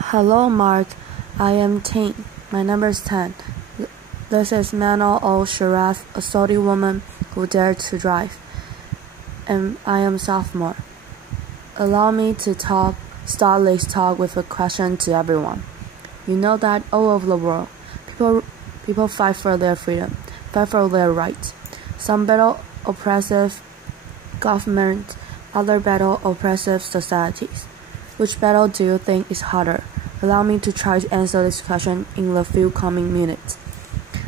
Hello, Mark. I am 10. My number is 10. This is Manal al-Sharif, a Saudi woman who dared to drive. And I am sophomore. Allow me to start this talk with a question to everyone. You know that all over the world, people fight for their freedom, fight for their rights. Some battle oppressive governments, other battle oppressive societies. Which battle do you think is harder? Allow me to try to answer this question in the few coming minutes.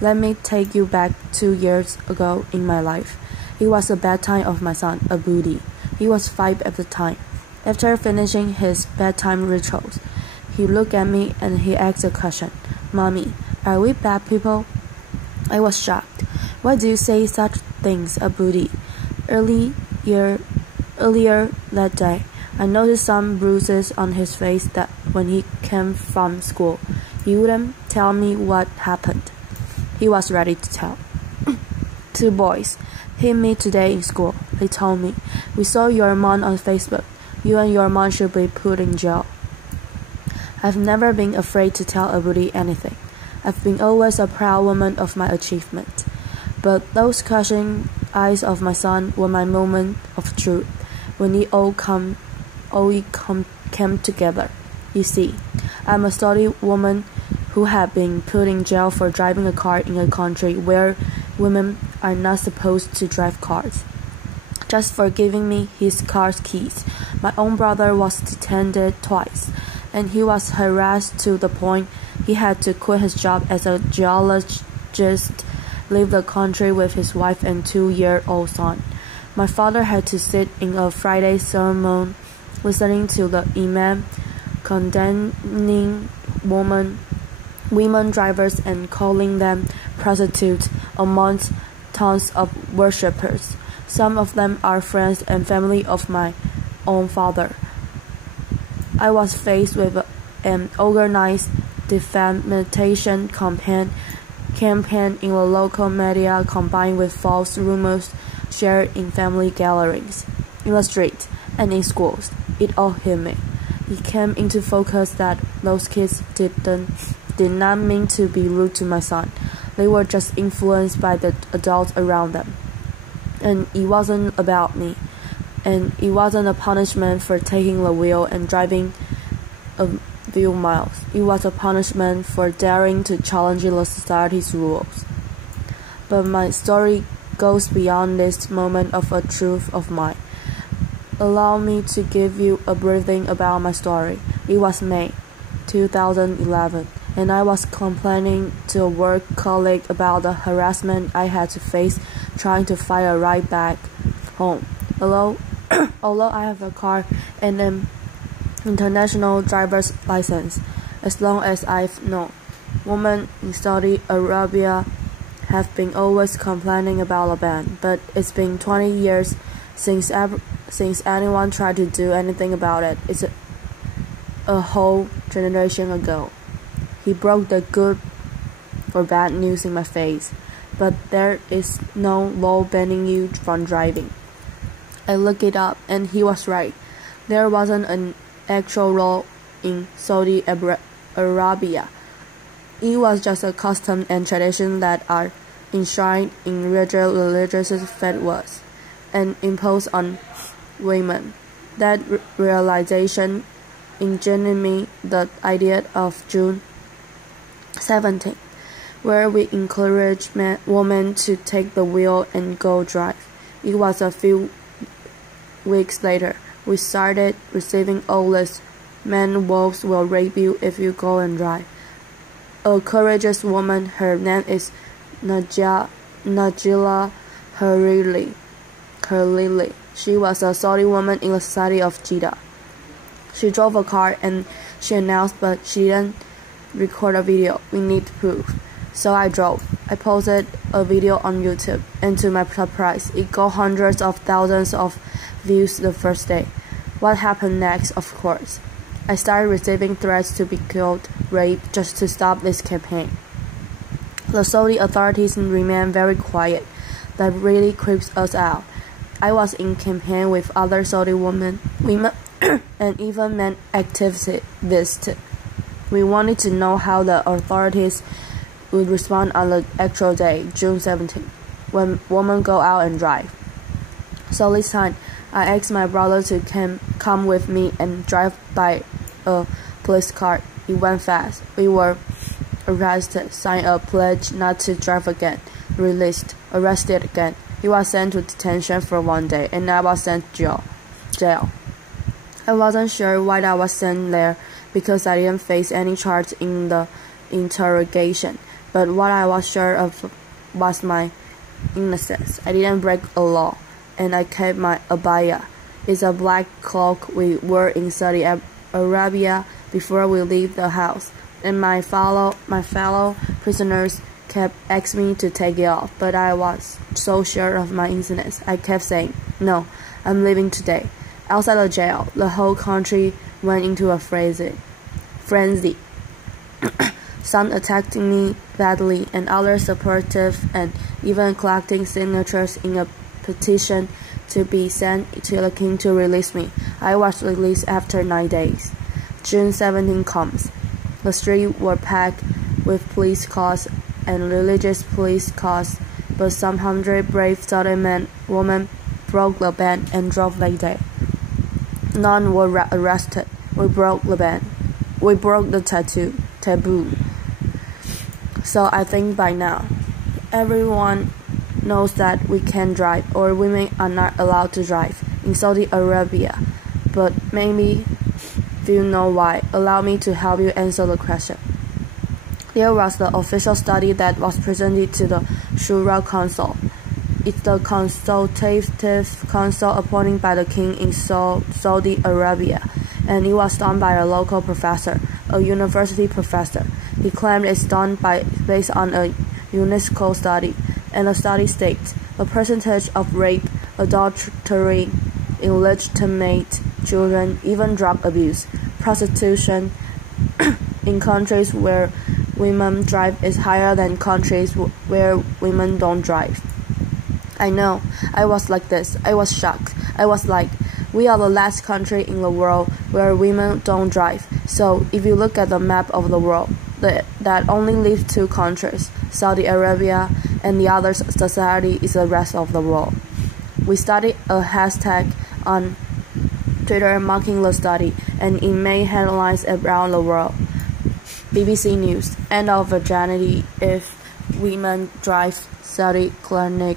Let me take you back 2 years ago in my life. It was the bedtime of my son, Abudi. He was 5 at the time. After finishing his bedtime rituals, he looked at me and he asked a question. Mommy, are we bad people? I was shocked. Why do you say such things, Abudi? Earlier that day, I noticed some bruises on his face that when he came from school, he wouldn't tell me what happened. He was ready to tell. 2 boys hit me today in school. They told me, we saw your mom on Facebook. You and your mom should be put in jail. I've never been afraid to tell Abudi anything. I've been always a proud woman of my achievement. But those crushing eyes of my son were my moment of truth, when it all came together. You see, I'm a Saudi woman who had been put in jail for driving a car in a country where women are not supposed to drive cars. Just for giving me his car's keys. My own brother was detained twice, and he was harassed to the point he had to quit his job as a geologist, leave the country with his wife and 2-year-old son. My father had to sit in a Friday sermon listening to the imam condemning women drivers and calling them prostitutes amongst tons of worshippers. Some of them are friends and family of my own father. I was faced with an organized defamation campaign in the local media combined with false rumors shared in family gatherings, in the street, and in schools. It all hit me. It came into focus that those kids did not mean to be rude to my son. They were just influenced by the adults around them. And it wasn't about me. And it wasn't a punishment for taking the wheel and driving a few miles. It was a punishment for daring to challenge the society's rules. But my story goes beyond this moment of a truth of mine. Allow me to give you a briefing about my story. It was May 2011, and I was complaining to a work colleague about the harassment I had to face trying to find a ride back home. Although I have a car and an international driver's license, as long as I've known, women in Saudi Arabia have been always complaining about the ban, but it's been 20 years since anyone tried to do anything about it. It's a whole generation ago. He broke the good or bad news in my face, but there is no law banning you from driving. I looked it up, and he was right. There wasn't an actual law in Saudi Arabia. It was just a custom and tradition that are enshrined in rigid religious fatwas and imposed on women. That realization engendered me the idea of June 17, where we encourage women to take the wheel and go drive. It was a few weeks later, we started receiving all this. Men wolves will rape you if you go and drive. A courageous woman, her name is Najila Hariri. She was a Saudi woman in the society of Jeddah. She drove a car and she announced, but she didn't record a video. We need proof. So I drove. I posted a video on YouTube, and to my surprise, it got hundreds of thousands of views the first day. What happened next, of course? I started receiving threats to be killed, raped, just to stop this campaign. The Saudi authorities remain very quiet. That really creeps us out. I was in campaign with other Saudi women and even men activists. We wanted to know how the authorities would respond on the actual day, June 17th, when women go out and drive. So this time, I asked my brother to come with me and drive by a police car. It went fast. We were arrested, signed a pledge not to drive again, released, arrested again. He was sent to detention for 1 day, and I was sent to jail. I wasn't sure why I was sent there because I didn't face any charge in the interrogation, but what I was sure of was my innocence. I didn't break a law, and I kept my abaya. It's a black cloak we wear in Saudi Arabia before we leave the house, and my fellow prisoners kept asking me to take it off, but I was so sure of my innocence. I kept saying, "No, I'm leaving today." Outside the jail, the whole country went into a frenzy. Some attacked me badly, and others supportive, and even collecting signatures in a petition to be sent to the king to release me. I was released after 9 days. June 17 comes. The streets were packed with police cars and religious police cars, but some 100 brave Saudi women broke the ban and drove that day. None were arrested. We broke the ban. We broke the taboo. So I think by now, everyone knows that we can drive, or women are not allowed to drive in Saudi Arabia. But maybe if you know why, allow me to help you answer the question. There was the official study that was presented to the Shura Council. It's the consultative council appointed by the king in Saudi Arabia, and it was done by a local professor, a university professor. He claimed it's done based on a UNESCO study, and the study states the percentage of rape, adultery, illegitimate children, even drug abuse, prostitution in countries where women drive is higher than countries where women don't drive. I know, I was like this. I was shocked. I was like, we are the last country in the world where women don't drive. So if you look at the map of the world, that only leaves 2 countries, Saudi Arabia, and the other society is the rest of the world. We started a hashtag on Twitter marking the study, and it made headlines around the world. BBC News, end of virginity if women drive, Saudi cleric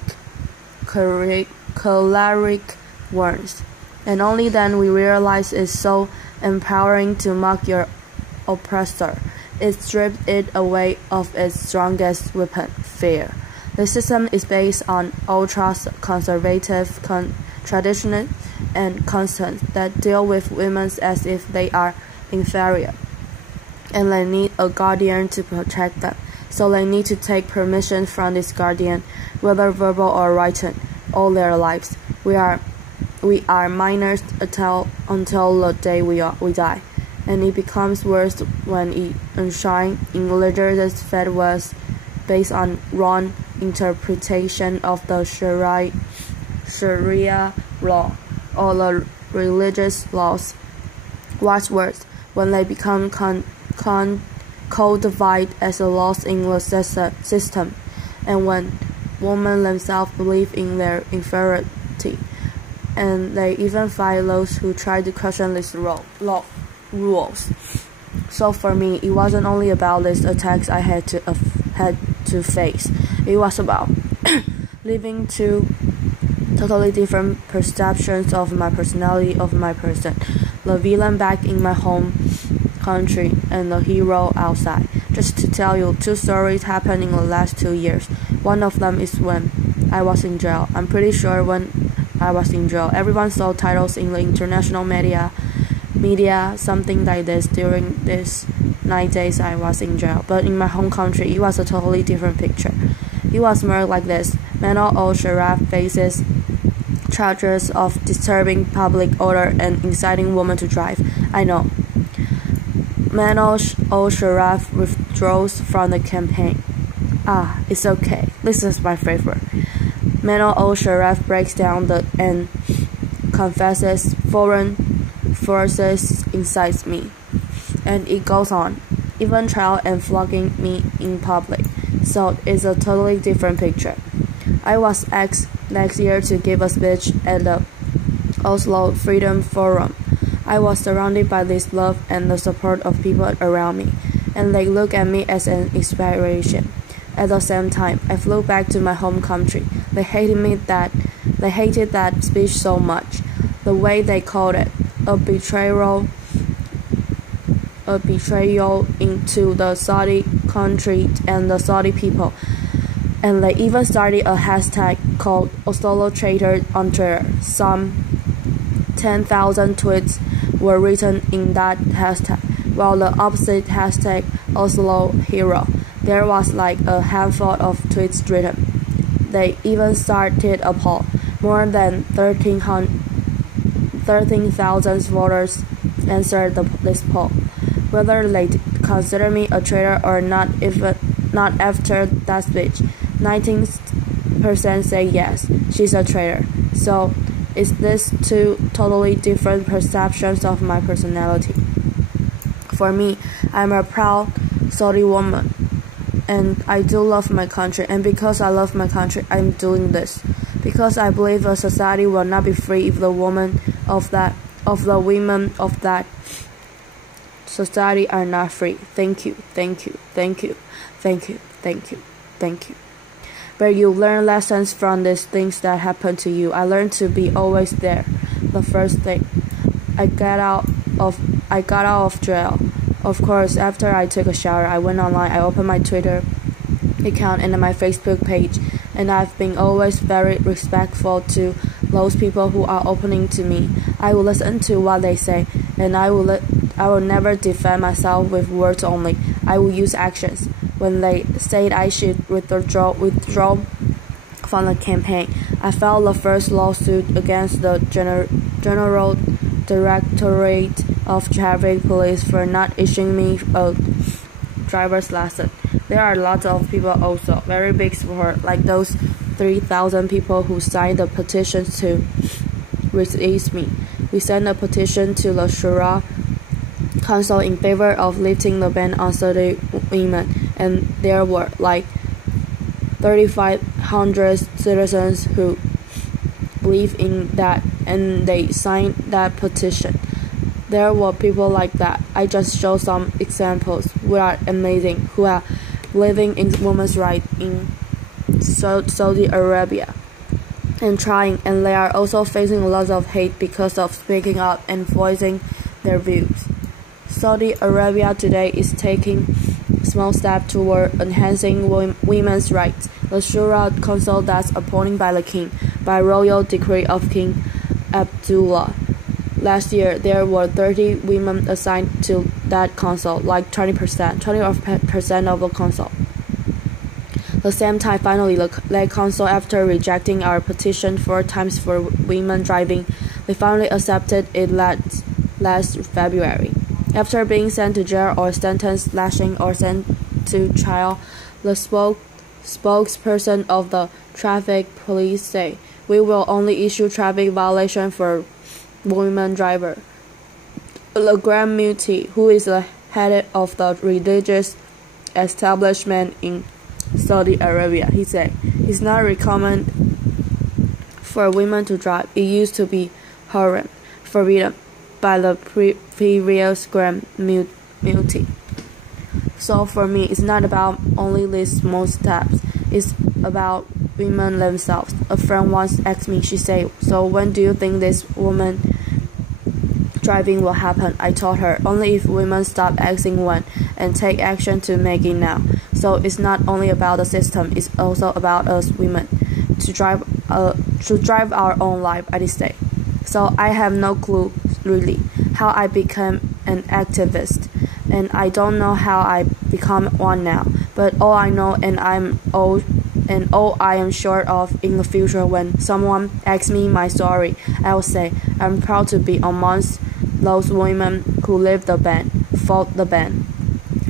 warns. And only then we realize it's so empowering to mock your oppressor. It stripped it away of its strongest weapon, fear. The system is based on ultra-conservative traditions and customs that deal with women as if they are inferior, and they need a guardian to protect them. So they need to take permission from this guardian, whether verbal or written, all their lives. We are minors until the day we die. And it becomes worse when it enshrines in religious fatwas based on wrong interpretation of the Sharia law or the religious laws. What's worse, when they become codified as a laws in the system, and when women themselves believe in their inferiority, and they even fight those who try to question these rules. So for me, it wasn't only about these attacks I had to face. It was about living two totally different perceptions of my personality, of my person. The villain back in my home country and the hero outside. Just to tell you, 2 stories happened in the last 2 years. One of them is when I was in jail. I'm pretty sure when I was in jail, everyone saw titles in the international media, something like this during these 9 days I was in jail. But in my home country, it was a totally different picture. It was more like this. Manal al-Sharif faces charges of disturbing public order and inciting women to drive. I know. Manal al-Sharif withdraws from the campaign. It's okay. This is my favorite. Manal al-Sharif breaks down and confesses foreign forces incites me. And it goes on. even trial and flogging me in public. So it's a totally different picture. I was asked next year to give a speech at the Oslo Freedom Forum. I was surrounded by this love and the support of people around me, and they look at me as an inspiration. At the same time, I flew back to my home country. They hated that speech so much. The way they called it, a betrayal into the Saudi country and the Saudi people. And they even started a hashtag called Oslo Traitor on Twitter. Some 10,000 tweets were written in that hashtag, while the opposite hashtag Oslo Hero, there was like a handful of tweets written. They even started a poll. More than 13,000 voters answered this poll, whether they consider me a traitor or not. Not after that speech, 19% say yes, she's a traitor. So, is this two totally different perceptions of my personality? For me, I'm a proud Saudi woman, and I do love my country, and because I love my country, I'm doing this. Because I believe a society will not be free if the women of that society are not free. Thank you. But you learn lessons from these things that happen to you. I learned to be always there. The first thing, I got out of jail. Of course, after I took a shower, I went online. I opened my Twitter account and my Facebook page, and I've been always very respectful to those people who are opening to me. I will listen to what they say, and I will never defend myself with words only. I will use actions. When they said I should withdraw from the campaign, I filed the first lawsuit against the General Directorate of Traffic Police for not issuing me a driver's license. There are lots of people also, very big support, like those 3,000 people who signed the petition to release me. We sent a petition to the Shura Council in favor of lifting the ban on Saudi women, and there were like 3,500 citizens who believe in that, and they signed that petition. There were people like that. I just show some examples who are amazing, who are living in women's rights in Saudi Arabia and trying, and they are also facing a lot of hate because of speaking up and voicing their views. Saudi Arabia today is taking small steps toward enhancing women's rights. The Shura Council that's appointed by the king, by royal decree of King Abdullah. Last year, there were 30 women assigned to that council, like 20% of the council. The same time, finally, the council, after rejecting our petition 4 times for women driving, they finally accepted it last February. After being sent to jail or sentenced, lashing, or sent to trial, the spokesperson of the traffic police say, "We will only issue traffic violation for women driver." The Grand Mufti, who is the head of the religious establishment in Saudi Arabia, he said, "It's not recommended for women to drive. It used to be haram, forbidden by the previous Grand Mufti." So for me, it's not about only these small steps. It's about women themselves. A friend once asked me, she said, "So when do you think this woman driving will happen?" I told her, only if women stop asking when and take action to make it now. So it's not only about the system, it's also about us women to drive our own life at this day. So I have no clue really how I became an activist, and I don't know how I become one now. But all I know, and all I am sure of in the future, when someone asks me my story, I will say I'm proud to be amongst those women who live the ban, fought the ban,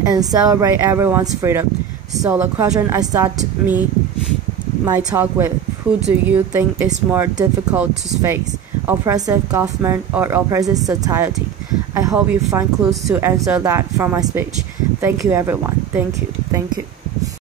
and celebrate everyone's freedom. So the question I start my talk with: who do you think is more difficult to face, oppressive government or oppressive society? I hope you find clues to answer that from my speech. Thank you, everyone. Thank you.